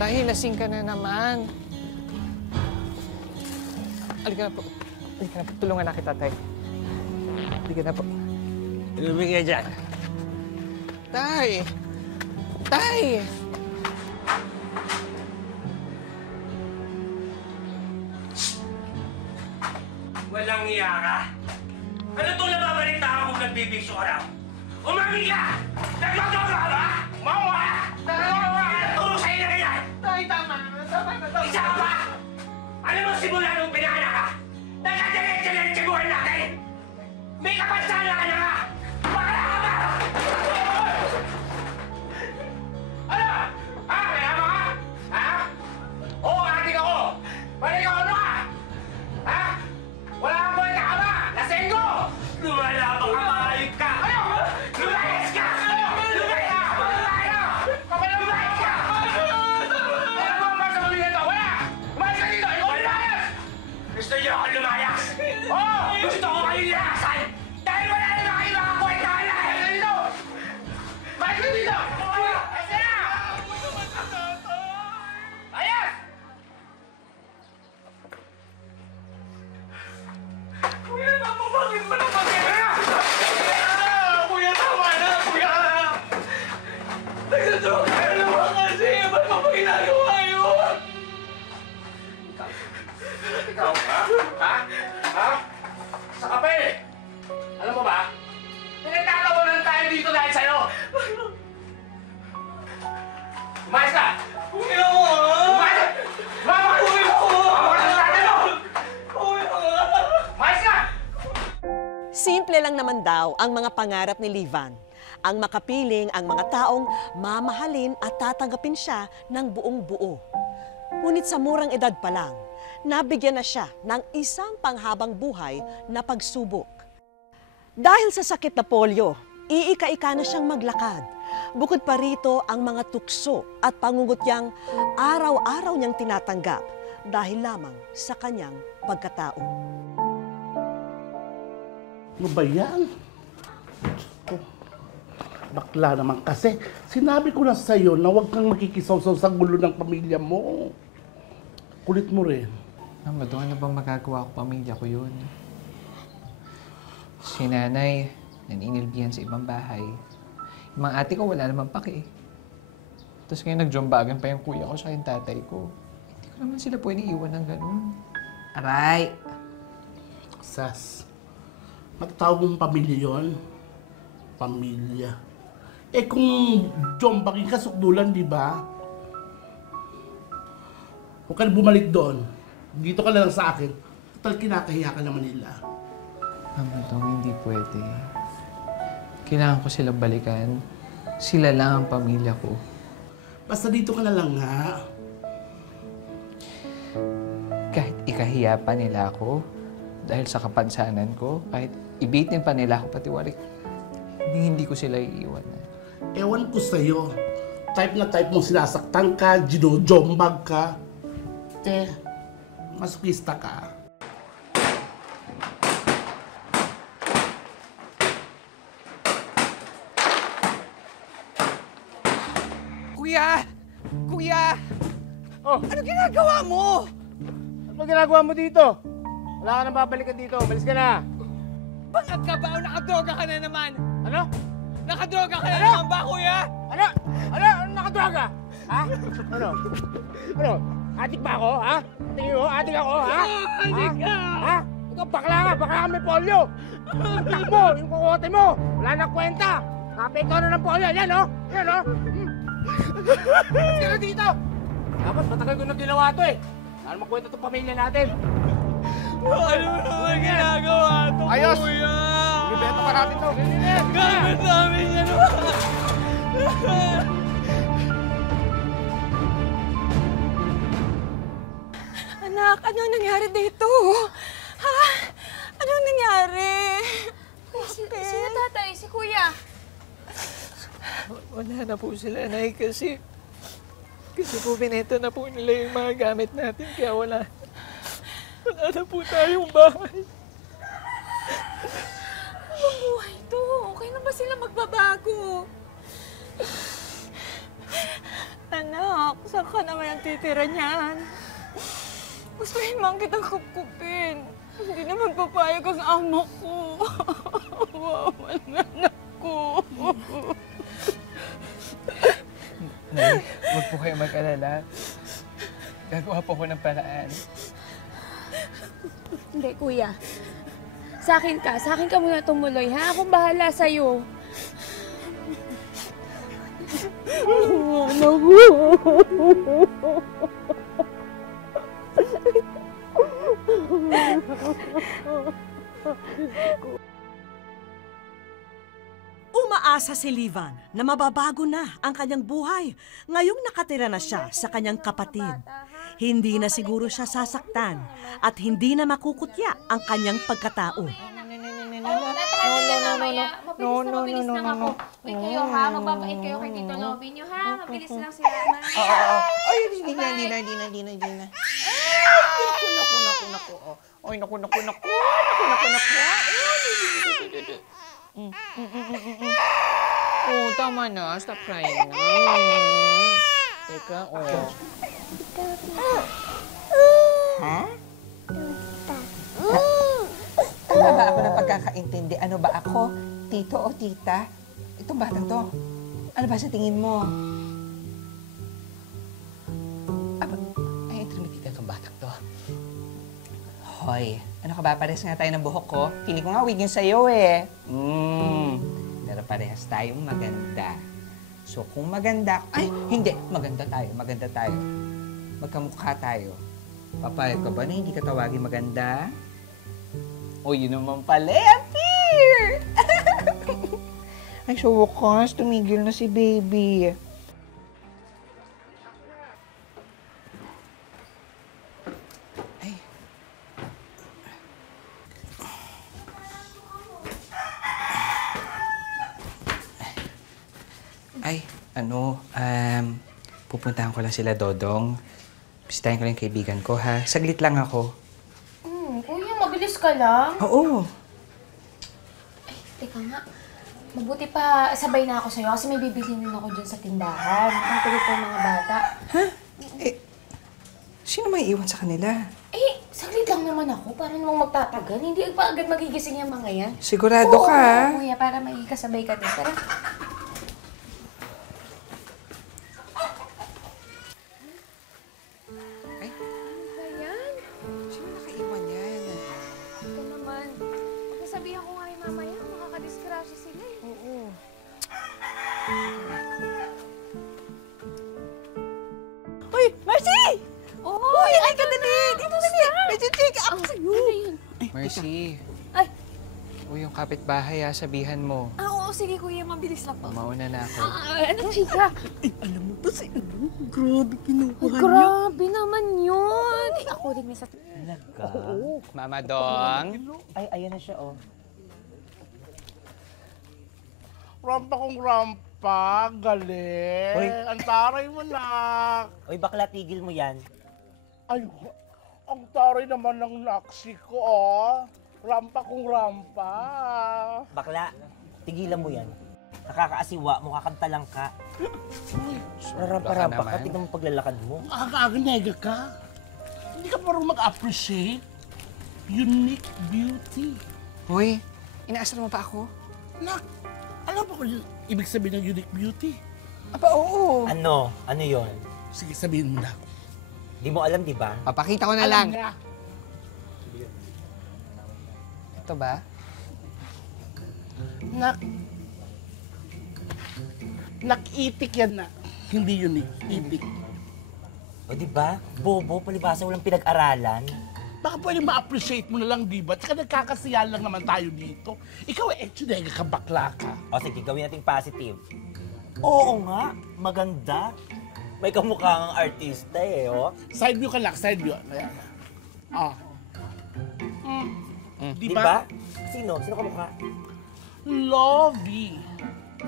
Tay, lasing ka na naman. Halika na po. Halika na po. Tulungan na kita, Tay. Halika na po. Ilumig ka dyan. Tay! Tay! Walang iya ka? Ano itong nababalita ako kung nagbibisyo ka raw? Umami ka! Nagloto ka ba? Mawa! Turo sa'yo na ganyan! Tay, tama na. Tama na. Isa ka ba? Alam mo simula nung pinaanak ka? Nagkadiretso-diretso buhay natin! May kapansala ka na nga! Bakla ka ba? Ano? Ha? Kaya mo ka? Ha? Oo, ating ako! Balik ako ano ka? Ha? Wala kang buhay ka ba? Lasenggo! Lumalabang ka, mahayop ka! Ano? Lumayas ka! Lumayas ka! Lumayas ka! Ano mo ang sa pamilya ito? Wala! Lumayas ka dito! Ikaw lumayas! Gusto niyo ako lumayas? Oo! Gusto ko kayo nilasan! Dahil wala na kayo mga kwentahan na! Lumayas ka dito! Lumayas ka dito! Lumayas ka na! Ayas! Kuya, napapagin mo naman kaya! Kuya, tama na! Kuya! Nagdadrog ka na naman kasi! Ba't mo pa ginagawa yun? Ikaw, ha? Ha? Ha? Sa kape! Alam mo ba? Pinagtatawanan tayo dito dahil sa'yo! Umayos ka! Kuya! Umayos! Mama ka! Kuya! Mama ka sa atin mo! Umayos ka! Simple lang naman daw ang mga pangarap ni Livan. Ang makapiling ang mga taong mamahalin at tatanggapin siya ng buong buo. Ngunit sa murang edad pa lang, nabigyan na siya ng isang panghabang buhay na pagsubok. Dahil sa sakit na polio, iika-ika na siyang maglakad. Bukod pa rito ang mga tukso at pangungutyang araw-araw niyang tinatanggap dahil lamang sa kanyang pagkatao. Ano ba yan? Bakla naman kasi. Sinabi ko na sa'yo na huwag kang makikisaw-saw sa gulo ng pamilya mo. Kulit mo rin. Mama, doon ano bang magagawa ko? Pamilya ko yun. Si nanay, naninilbihan sa ibang bahay. Yung mga ate ko, wala naman pake. Tapos ngayon nagjombagan pa yung kuya ko sa yung tatay ko. Hindi ko naman sila pwede iwan ng ganun. Aray! Sas, matatawag mong pamilya yun? Pamilya. Eh kung jombagin ka, sukdulan, di ba? Huwag ka na bumalik doon. Dito ka na lang sa akin. Total, kinakahiya ka naman nila. Mama, Dong, hindi pwede. Kailangan ko silang balikan. Sila lang ang pamilya ko. Basta dito ka na lang nga. Kahit ikahiya pa nila ako, dahil sa kapansanan ko, kahit ibitin pa nila ako patiwarik, hindi ko sila iiwan. Ewan ko sa'yo. Type na type mong sinasaktan ka, ginojombag ka. Eh, masukista ka. Kuya! Kuya! Oh, Ano ginagawa mo? ano ginagawa mo dito? Wala ka nang babalikan dito. Malis ka na. Bangat ka ba o nakadroga ka na naman? Ano? Nakadroga ka na Ano? naman ba, kuya? Ano? Ano? Ano nakadroga? Ha? Ano? Ano? Adik ba ako, ha? Tingin mo, adik ako, ha? Adik ka! Ha? Ikaw bakla ka, baka ka may polio. Atak mo, yung kukote mo, wala na kwenta. Kapekto na ng polio, yan, oh. Yan, oh. Sino dito? Dapat matagal ko na ginawa to, eh. Lalo magkwento itong pamilya natin. Ano naman ginagawa to, Ayos! kuya? Ibeto pa natin to. Ganyan, Gamit namin yan, Anak, ano nangyari dito? Ha? Anong nangyari? Sino tatay? Si kuya? Wala na po sila, Nay, kasi po binenta na po nila yung mga gamit natin, kaya wala na po tayong bahay. Anong buhay to? Okay na ba sila magbabago? Anak, sa Baka naman ang titira niyan. Gustuhin man kitang kupkupin. Hindi naman papayag ang amo ko. Wawan na anak ko. Nay, huwag po kayo mag-alala. Gagawa po ko ng paraan. Hindi, kuya. Sa akin ka muna tumuloy, ha? Akong bahala sa'yo. Umaasa si Livan na mababago na ang kanyang buhay ngayong nakatira na siya sa kanyang kapatid. Hindi na siguro siya sasaktan at hindi na makukutya ang kanyang pagkatao. Mabilis lang ako. Uy, kayo ha, magbabait kayo kay Tito Nobby niyo ha. Mabilis lang sila. Ay, hindi na. Naku. Ay, naku. Oh, tama na. Stop crying na. Teka, Ha? Tama ba ako ng pagkakaintindi? Ano ba ako? Tito o tita? Itong batang to. Ano ba sa tingin mo? ay, intermitita itong batang to. Hoy, ano ka ba? Pares nga tayo ng buhok ko. Feeling ko nga wig yun sa'yo eh. Pero parehas tayong maganda. So kung maganda, ay hindi, maganda tayo. Magkamukha tayo. Papayag ka ba na hindi ka tawagin maganda? O yun naman pala, appear! Ay, so wakas, tumigil na si baby. Pupuntahan ko lang sila, Dodong. Bisitahin ko lang yung kaibigan ko, ha? Saglit lang ako. Kuya, mabilis ka lang. Oo. Ay, teka nga. Mabuti pa sabay na ako sa'yo kasi may bibilhin din ako dyan sa tindahan. Ang tuloy pa yung mga bata. Ha? Sino may iwan sa kanila? Saglit lang naman ako. Para namang magtatagal. Hindi pa agad magigising yung mga yan. Sigurado ka, ha? Kuya, para may kasabay ka din. Tara. Sabihan ko nga yung mamaya, makakadiskrasya sila eh. Oo. Uy, Mercy! Uy, ay ka dali! Dito dali! Medyo check ako sa'yo! Mercy. Ay! Uy, yung kapitbahay, sabihan mo. Oo, sige kuya, mabilis lang po. Mauna na ako. Ano, chika? Alam mo ba si grabe kinukuha niya. Grabe naman yun! Ako din may sa... Mama Dong. Ay, ayan na siya, oh. Rampa kong rampa, galing. Hoy. Ang taray mo, nak. Oy, bakla, tigil mo yan. Ay, ang taray naman ng naksi ko, oh. Rampa kong rampa. Bakla, tigilan mo yan. Nakakaasiwa, mukha kang talangka. Rampa-rampa ka, naman. tignan mo paglalakad mo. Aga-aga nega ka. Hindi ka parang mag-appreciate unique beauty. Hoy, inaasar mo pa ako? Nak, alam mo kung yung ibig sabihin ng unique beauty? Aba, oo. Ano? Ano yon? Sige, sabihin mo na. Di mo alam, di ba? Papakita ko na Alam lang. niya. Ito ba? Nak-itik yan, nak. Hindi unique, itik. O di ba? Bobo, palibasa, walang pinag-aralan. Baka pwede ma-appreciate mo na lang, di ba? Tsaka nagkakasiyahan lang naman tayo dito. Ikaw nega ka, bakla ka. O sige, gawin natin positive. Oo nga, maganda. May kamukha ng artista eh, oh. Side view ka lang, side view. Ayan. Ah. Di Di ba? ba? Sino? Sino kamukha? Lovey.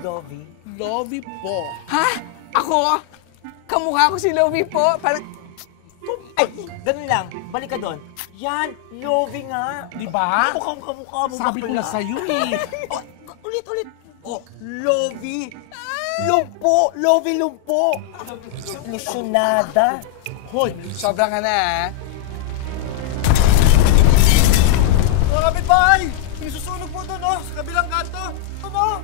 Lovey. Lovey po. Ha? Ako? Kamukha ko si Lovey po. Parang... Ay, ganun lang. Balik ka doon. Yan, Lovey nga. Di ba? Mukhang kamukha mo, Sabi ko bakla. na sa'yo eh. Oh, ulit. Oh, Lovey. Lumpo! Lovey lumpo! Ilusyonada! Hoy, Sobra ka na, ha? Mga kapitbahay! May susunog po doon, oh! Sa kabilang kanto! Ano?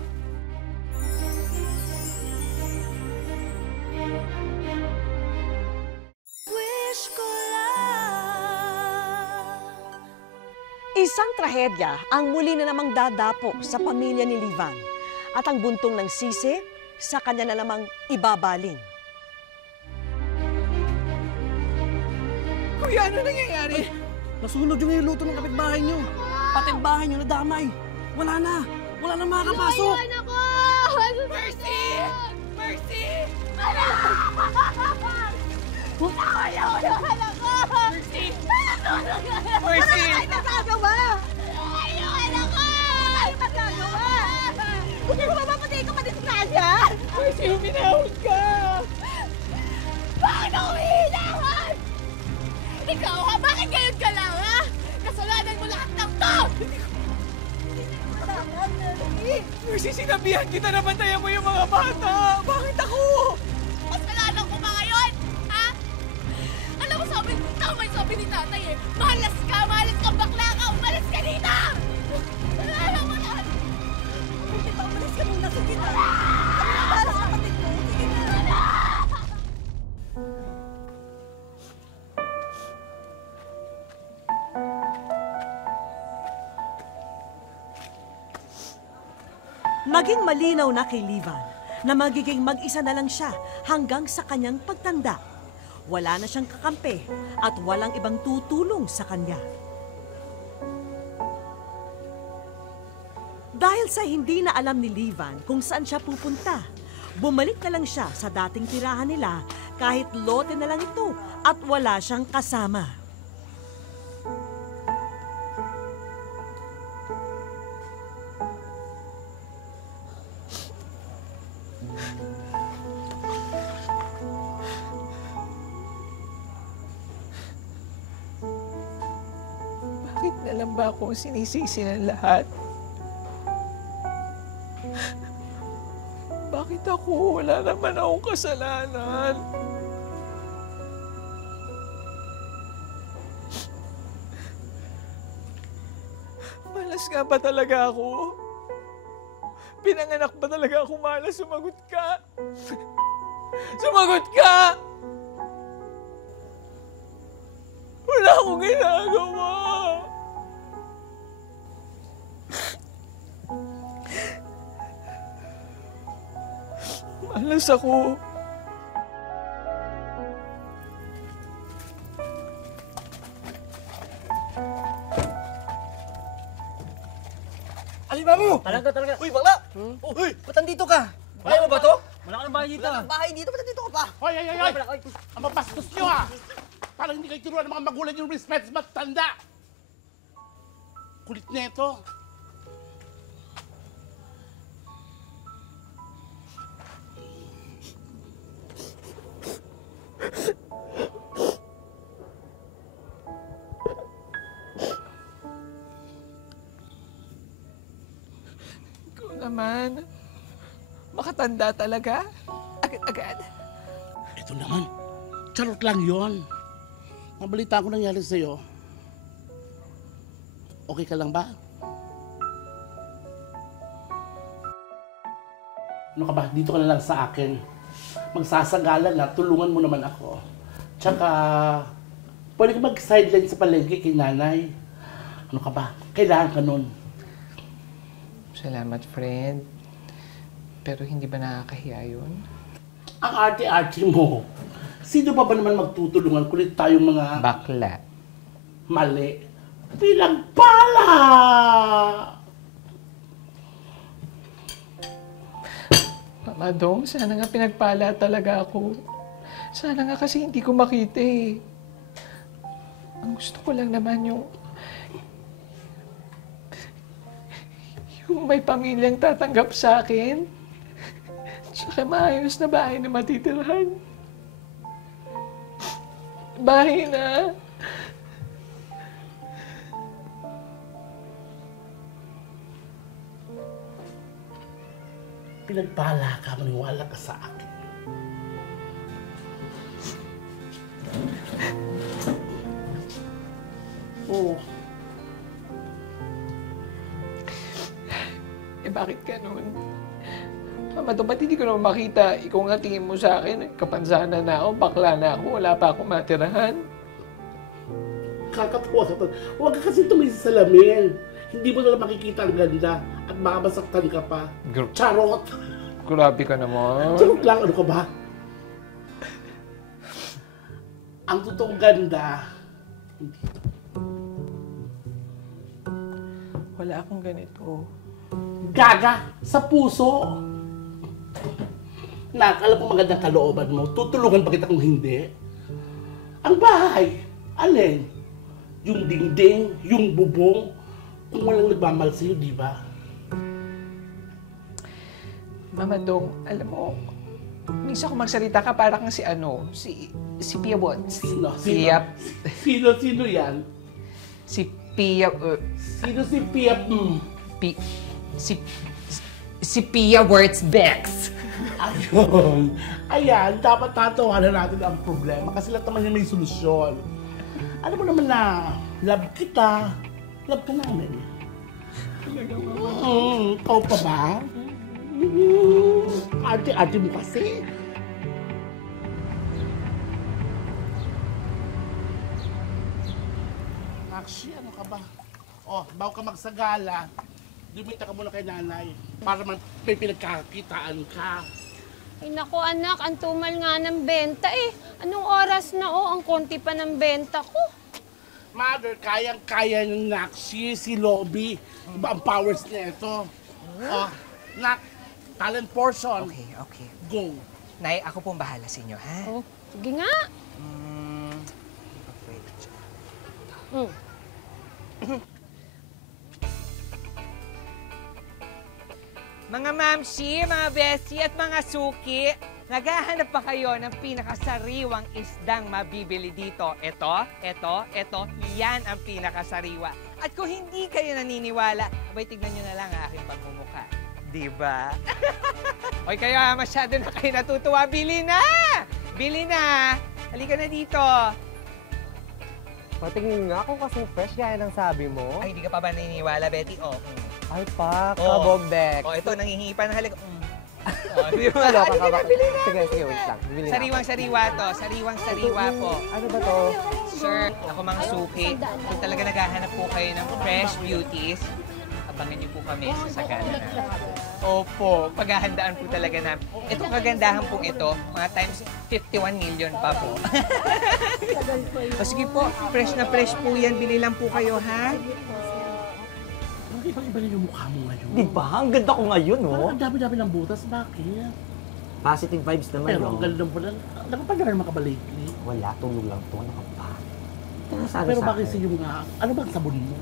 Isang trahedya ang muli na namang dadapo sa pamilya ni Livan at ang buntong ng sisi sa kanya na namang ibabaling. Kuya, ano nangyayari? Nasunog yung niluto ng kapitbahay nyo. Pati ang bahay nyo nadamay. Wala na. Wala na makakapasok. ako! Mercy! Mercy! Wala ako! Mercy! Mercy! Nagagawa! Ayun ako! Ay, magagawa! Hindi ko mapapatay ko madisgrasya! Mercy, huminahon ka! Bakit ako huminahon? Ikaw ha? Bakit ngayon ka lang ha? Kasalanan mo lahat ng to! Mercy, sinabihan kita na bantayan mo yung mga bata! Bakit ako? Kasalanan ko ba ngayon? Ha? Alam mo, tama yung sabi ni tatay eh. Malas ka bakla ka, umalis ka dito! Kasalanan mo lahat! Hindi pa, umalis ka muna, sige na! Para sa kapatid mo, sige na! Naging malinaw na kay Livan na magiging mag-isa na lang siya hanggang sa kanyang pagtanda. Wala na siyang kakampi at walang ibang tutulong sa kanya. Dahil sa hindi na alam ni Livan kung saan siya pupunta, bumalik na lang siya sa dating tirahan nila kahit lote na lang ito at wala siyang kasama. Bakit na lang ba ako sinisisi ng lahat? Bakit ako? Wala naman akong kasalanan. Malas nga ba talaga ako? Pinanganak ba talaga ako malas? Sumagot ka! Sumagot ka! Wala akong ginagawa! Malas ako. Alima mo! Talaga. Uy, bakla! Uy, ba't nandito ka? Kaya mo ba to? Wala ka ng bahay dito. Wala kang bahay dito, ba't nandito ka pa? hoy! Ang mapastos nyo ha! Parang hindi kayo tinuruan ng mga magulang yung respect sa matanda! Kulit na ito. Ikaw naman. Makatanda talaga. Agad-agad. Ito naman, charot lang yon. Mabalita ko nangyari sa'yo. Okay ka lang ba? Ano ka ba? Dito ka na lang sa akin. Magsasagalan na, tulungan mo naman ako. Tsaka, pwede ka mag-sideline sa palengke kay nanay. Ano ka ba? Kailangan ka nun. Salamat, friend. Pero hindi ba nakakahiya yun? Ang arte-arte mo. Sino pa ba naman magtutulungan kulit tayong mga Bakla. mali? Bilang pala! Mama Dong, sana nga pinagpala talaga ako. Sana nga kasi hindi ko makita eh. Ang gusto ko lang naman yung may pamilyang tatanggap sa akin. Tsaka maayos na bahay na matitirhan. Bahay na. Pinagpala ka, maniwala ka sa akin. Oo. Eh bakit ganun? Mama, to, ba't hindi ko naman makita? Ikaw nga tingin mo sa akin, kapansanan na ako, bakla na ako, wala pa akong matirahan. Kakatawa ka pa. Huwag ka kasi tumingin sa salamin. Hindi mo na lang makikita ang ganda at baka masaktan ka pa. Charot! Grabe ka naman. Charot lang, ano ka ba? Ang totoong ganda, hindi ito. Wala akong ganito. Gaga! Sa puso! Nak, alam ko magandang kalooban mo. Tutulungan pa kita kung hindi. Ang bahay, alin? Yung dingding, yung bubong, kung walang nagmamahal sa'yo, di ba? Mama Dong, alam mo, minsan kung magsalita ka, parang si si Pia Bon. Sino yan? Si Pia, Sino si Pia? si Pia Wurtzbex. Ayun. Ayan, dapat tatawanan natin ang problema kasi lahat naman yan may solusyon. Alam mo naman na, love kita. Love ka namin. Ikaw pa ba? Arte-arte mo kasi. Actually, ano ka ba? Oh, bago ka magsagala, dumita ka muna kay nanay para may pinagkakakitaan ka. Ay naku anak, ang tumal nga ng benta eh. Anong oras na ang konti pa ng benta ko. Mother, kayang-kaya ng Nakshi, si Lobby. Iba ang powers niya ito. Oh, Nak, talent portion. Okay. Go. Nay, ako pong bahala sa inyo, ha? Oh, sige nga. Wait. Mga mamsi, mga besi at mga suki, naghahanap pa kayo ng pinakasariwang isdang mabibili dito. Ito, yan ang pinakasariwa. At kung hindi kayo naniniwala, abay tignan nyo na lang ang aking pagmumukha. Diba? Oy, kayo masyado na kayo natutuwa. Bili na! Bili na! Halika na dito. Patingin nga kung kasing fresh gaya ng sabi mo. Ay, hindi ka pa ba naniniwala, Betty? Ay pa, kabogdek. Ito, nangihingi pa ng halaga. Di ba? Ano, bili na! Sige, wait lang. Bibili na ako. Sariwang-sariwa to. Sariwang-sariwa po. Ano ba to? Sir, ako mga suki, kung talaga naghahanap po kayo ng fresh beauties, abangan niyo po kami sa sagana na. Opo, paghahandaan po talaga namin. Itong kagandahan pong ito, mga times 51 million pa po. O sige po, fresh na fresh po yan. Bili lang po kayo, ha? Bakit iba rin yung mukha mo ngayon? Di ba? Ang ganda ko ngayon, Parang oh. ang dami-dami ng butas. Bakit? Positive vibes naman, Pero oh. ang ganda mo lang. Nakapagdaran mo ka ba lately? Wala, tulog lang to. Ano ka ba? Sana Pero sa bakit akin. sa yung nga? Ano bang sabon mo?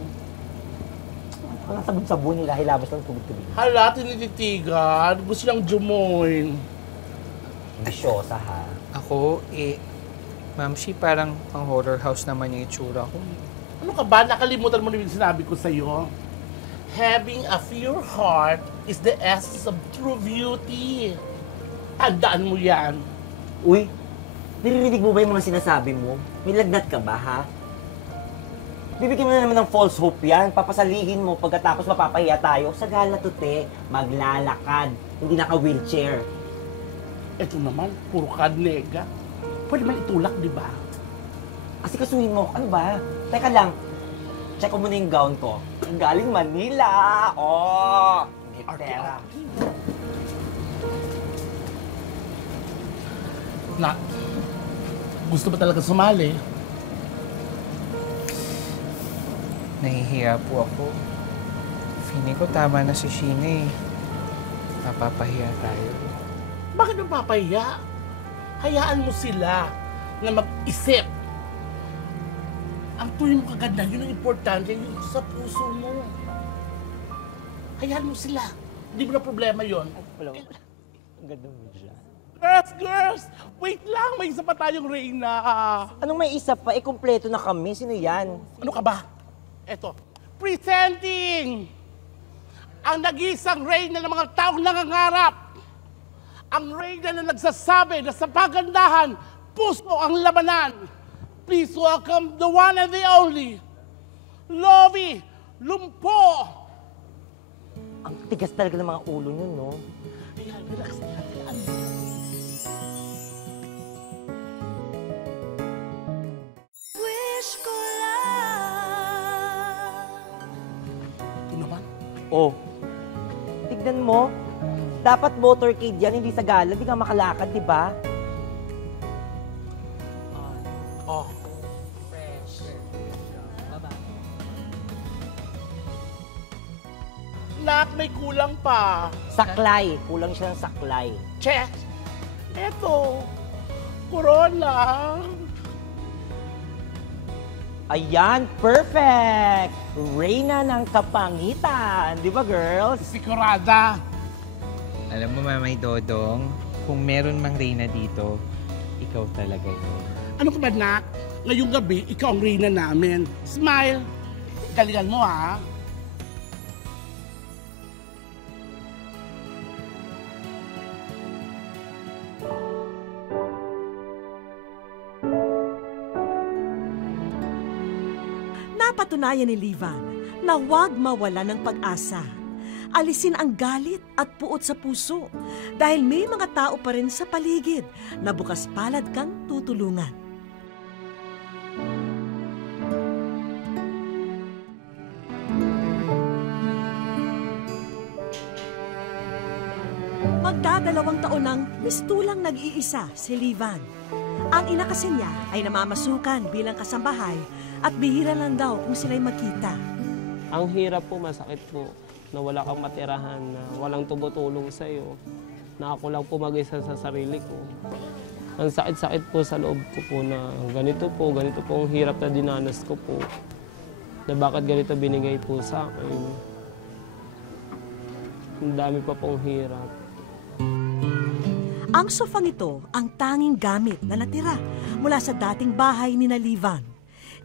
Ang sabon-sabon nila, hilabas lang tubig-tubig. Hala, tinititigan. Gusto lang jumoin. Bisyosa, ha? Ako, Ma'am, parang pang horror house naman yung itsura ko. Ano ka ba? Nakalimutan mo na yung sinabi ko sa'yo. Having a pure heart is the essence of true beauty. Tandaan mo yan. Uy, niririnig mo ba yung mga sinasabi mo? May lagnat ka ba, ha? Bibigyan mo na naman ng false hope yan. Papasalihin mo pagkatapos mapapahiya tayo. Sa gala to, te. Maglalakad. Hindi naka-wheelchair. Ito naman, puro kadnega. Pwede man itulak, di ba? Kasi kasuhin mo. Ano ba? Teka lang. Check ko muna yung gown ko. Galing Manila. Oh! Gitera. Na, gusto ba talaga sumali? Nahihiya po ako. Feeling ko tama na si Sheena eh. Napapahiya tayo. Bakit mapapahiya? Hayaan mo sila na mag-isip. Ang tuloy mo kaganda, yun ang importante, yun sa puso mo. Hayaan mo sila. Hindi mo na problema yon. Ang ganda mo dyan. Girls! Wait lang, may isa pa tayong Reyna. Anong may isa pa? Kompleto na kami. Sino yan? Ano ka ba? Eto, presenting ang nag-iisang Reyna ng mga taong nangangarap. Ang reyna na nagsasabi na sa pagandahan, puso ang labanan. Please welcome the one and the only, Lovie Lumpo. Ang tigas talaga ng mga ulo nyo, no? Ayan, relax na yan. Wish ko lang. Ito naman. Oh, tignan mo. Dapat motorcade yan, hindi sa gala. Hindi ka makalakad, di ba? Oh. Nak, may kulang pa. Saklay. Kulang siya ng saklay. Check. Eto. Corona. Ayan, perfect! Reyna ng kapangitan. Di ba, girls? Sigurada. Alam mo, Mamay Dodong, kung meron mang reyna dito, ikaw talaga yun. Ano ka ba, Nak? Ngayong gabi, ikaw ang reyna namin. Smile. Galingan mo, ha? Napatunayan ni Livan na huwag mawala ng pag-asa. Alisin ang galit at puot sa puso dahil may mga tao pa rin sa paligid na bukas palad kang tutulungan. Magdadalawang taon nang mistulang nag-iisa si Livan. Ang ina kasi niya ay namamasukan bilang kasambahay at bihira lang daw kung sila'y magkita. Ang hirap po, masakit po, na wala kang matirahan, na walang tumutulong sa'yo, na ako lang po mag-isa sa sarili ko. Ang sakit-sakit po sa loob ko po na ganito po ang hirap na dinanas ko po, na bakit ganito binigay po sa akin. Ang dami pa pong hirap. Ang sofang ito ang tanging gamit na natira mula sa dating bahay ni Livan.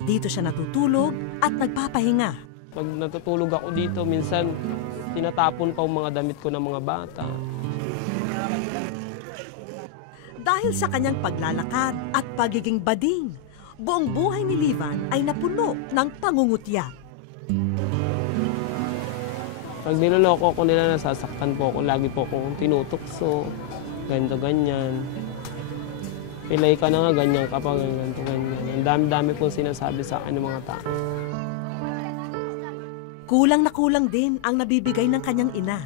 Dito siya natutulog at nagpapahinga. Pag natutulog ako dito, minsan tinatapon pa ang mga damit ko ng mga bata. Dahil sa kanyang paglalakad at pagiging bading, buong buhay ni Livan ay napuno ng pangungutya. Pag niloloko ko nila, nasasaktan po ako. Lagi po akong tinutokso. Ganito, ganyan. Pilay ka na nga, ganyan ka pa, ganito, ganyan. Ang dami-dami pong sinasabi sa akin ng mga tao. Kulang na kulang din ang nabibigay ng kanyang ina.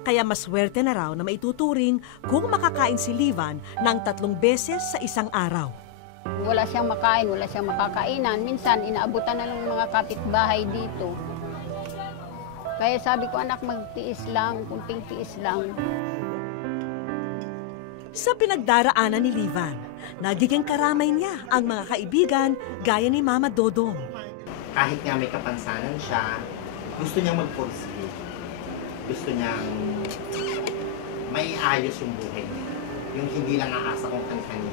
Kaya maswerte na raw na maituturing kung makakain si Livan ng 3 beses sa isang araw. Wala siyang makain, wala siyang makakainan. Minsan, inaabutan na ng mga kapitbahay dito. Kaya sabi ko, anak, magtiis lang, kunting tiis lang. Sa pinagdaraanan ni Livan, nagiging karamay niya ang mga kaibigan gaya ni Mama Dodong. Kahit nga may kapansanan siya, gusto niyang magpursige. Gusto niyang may ayos yung buhay niya. Yung hindi lang aasa kung kanina.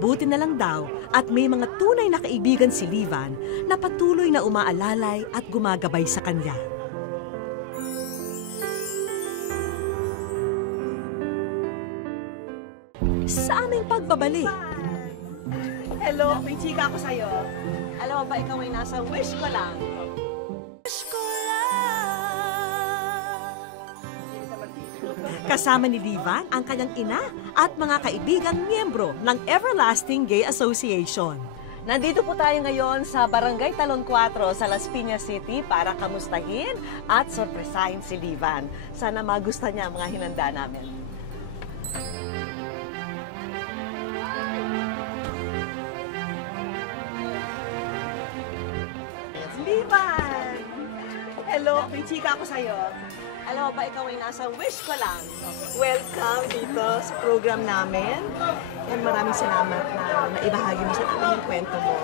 Buti na lang daw at may mga tunay na kaibigan si Livan na patuloy na umaalalay at gumagabay sa kanya. Sa aming pagbabalik. Hello, may chika ako sa'yo. Alam mo ba, ikaw ay nasa wish ko lang. Wish ko lang. Kasama ni Livan ang kanyang ina at mga kaibigang miyembro ng Everlasting Gay Association. Nandito po tayo ngayon sa Barangay Talon 4 sa Las Piñas City para kamustahin at sorpresahin si Livan. Sana magustuhan niya ang mga hinanda namin. Livan! Hello, may chika ako sa'yo. Alam mo ba, ikaw ay nasa wish ko lang. Welcome dito sa program namin. And maraming salamat na naibahagi mo sa amin yung kwento mo.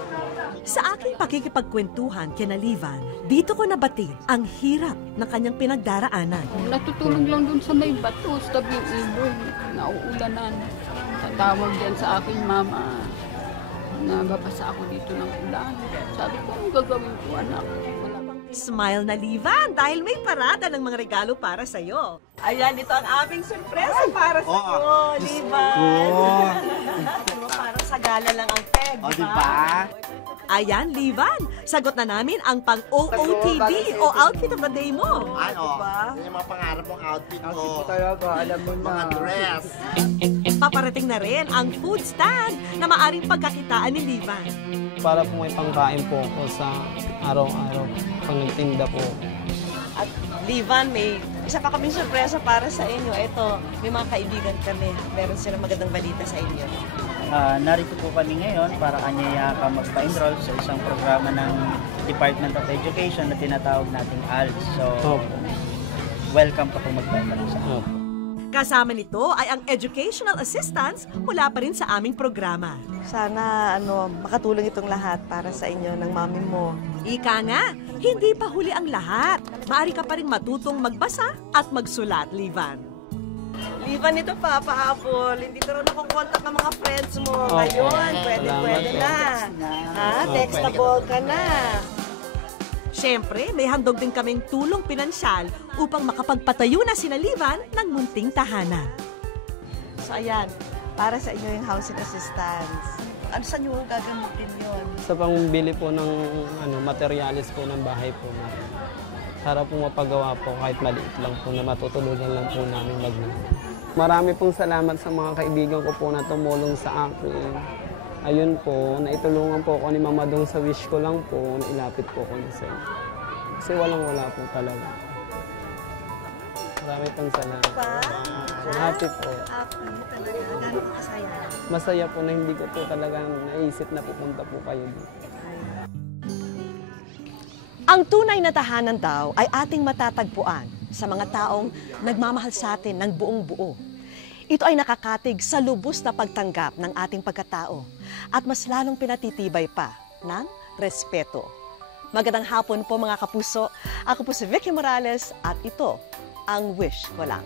Sa aking pakikipagkwentuhan kina Livan, dito ko nabatid ang hirap ng kanyang pinagdaraanan. Natutulog lang dun sa may bato, sa tabing ibon, nauulanan. Tatawag dyan sa aking mama. Nababasa ako dito ng ulan. Sabi ko, ang gagawin ko, anak? Wala bang Smile na, Livan, dahil may parada ng mga regalo para sa'yo. Ayan, ito ang aming sorpresa para sa'yo, Livan. Parang sa gala lang ang peg, diba? Ayan, Livan, sagot na namin ang pang-OOTD o outfit of the day mo. Ano? Yan yung mga pangarap mong outfit ko. Outfit ko talaga, alam mo na. Mga dress. Paparating na rin ang food stand na maaring pagkakitaan ni Livan. Para po may pangkain po ako sa araw-araw pag nagtinda po. At Livan, may isa pa kaming sorpresa para sa inyo. Ito, may mga kaibigan kami. Meron silang magandang balita sa inyo. Narito po kami ngayon para anyaya ka magpa-enroll sa isang programa ng Department of Education na tinatawag nating ALS. So, welcome ka po magpa-enroll sa ALS. Kasama nito ay ang educational assistance mula pa rin sa aming programa. Sana makatulong itong lahat para sa inyo ng mami mo. Ika nga, hindi pa huli ang lahat. Maaari ka pa rin matutong magbasa at magsulat, Livan. Livan, ito pa, pahabol. Hindi ka rin nakukontak ng mga friends mo. Ngayon, pwede na. Textable ka na. Siyempre, may handog din kaming tulong pinansyal upang makapagpatayo na sina Livan ng munting tahanan. So ayan, para sa inyo yung housing assistance. Ano saan nyo gagamitin yun? Sa pangbili po ng materialis po ng bahay po. Para po mapagawa po kahit maliit lang po na matutulugan lang po namin maglaro. Marami pong salamat sa mga kaibigan ko po na tumulong sa akin. Ayun po, naitulungan po ako ni Mama Dong sa wish ko lang po, na ilapit po ko sa inyo. Kasi walang-wala po talaga. Marami pong salamat. Happy po. Happy talaga. Gano'n ka kasaya? Masaya po na hindi ko po talaga naisip na pupunta po kayo dito. Ang tunay na tahanan daw ay ating matatagpuan sa mga taong nagmamahal sa atin ng buong buo. Ito ay nakakatig sa lubos na pagtanggap ng ating pagkatao at mas lalong pinatitibay pa ng respeto. Magandang hapon po mga kapuso. Ako po si Vicky Morales at ito ang Wish Ko Lang.